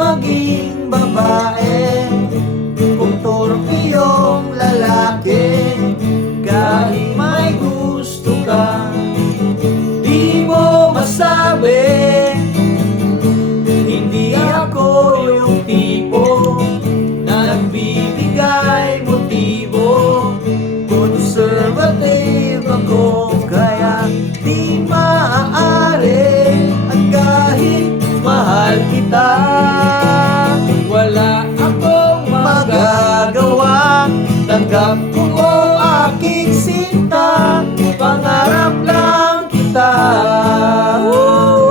maging babae, kung torpe yung lalaki, kahit may gusto ka, di mo masabi. Hindi ako yung tipo na nagbibigay motibo, conservative ako, kaya di maaari. At kahit mahal kita, wala akong magagawa. Tanggap ko ang aking sinta, pangarap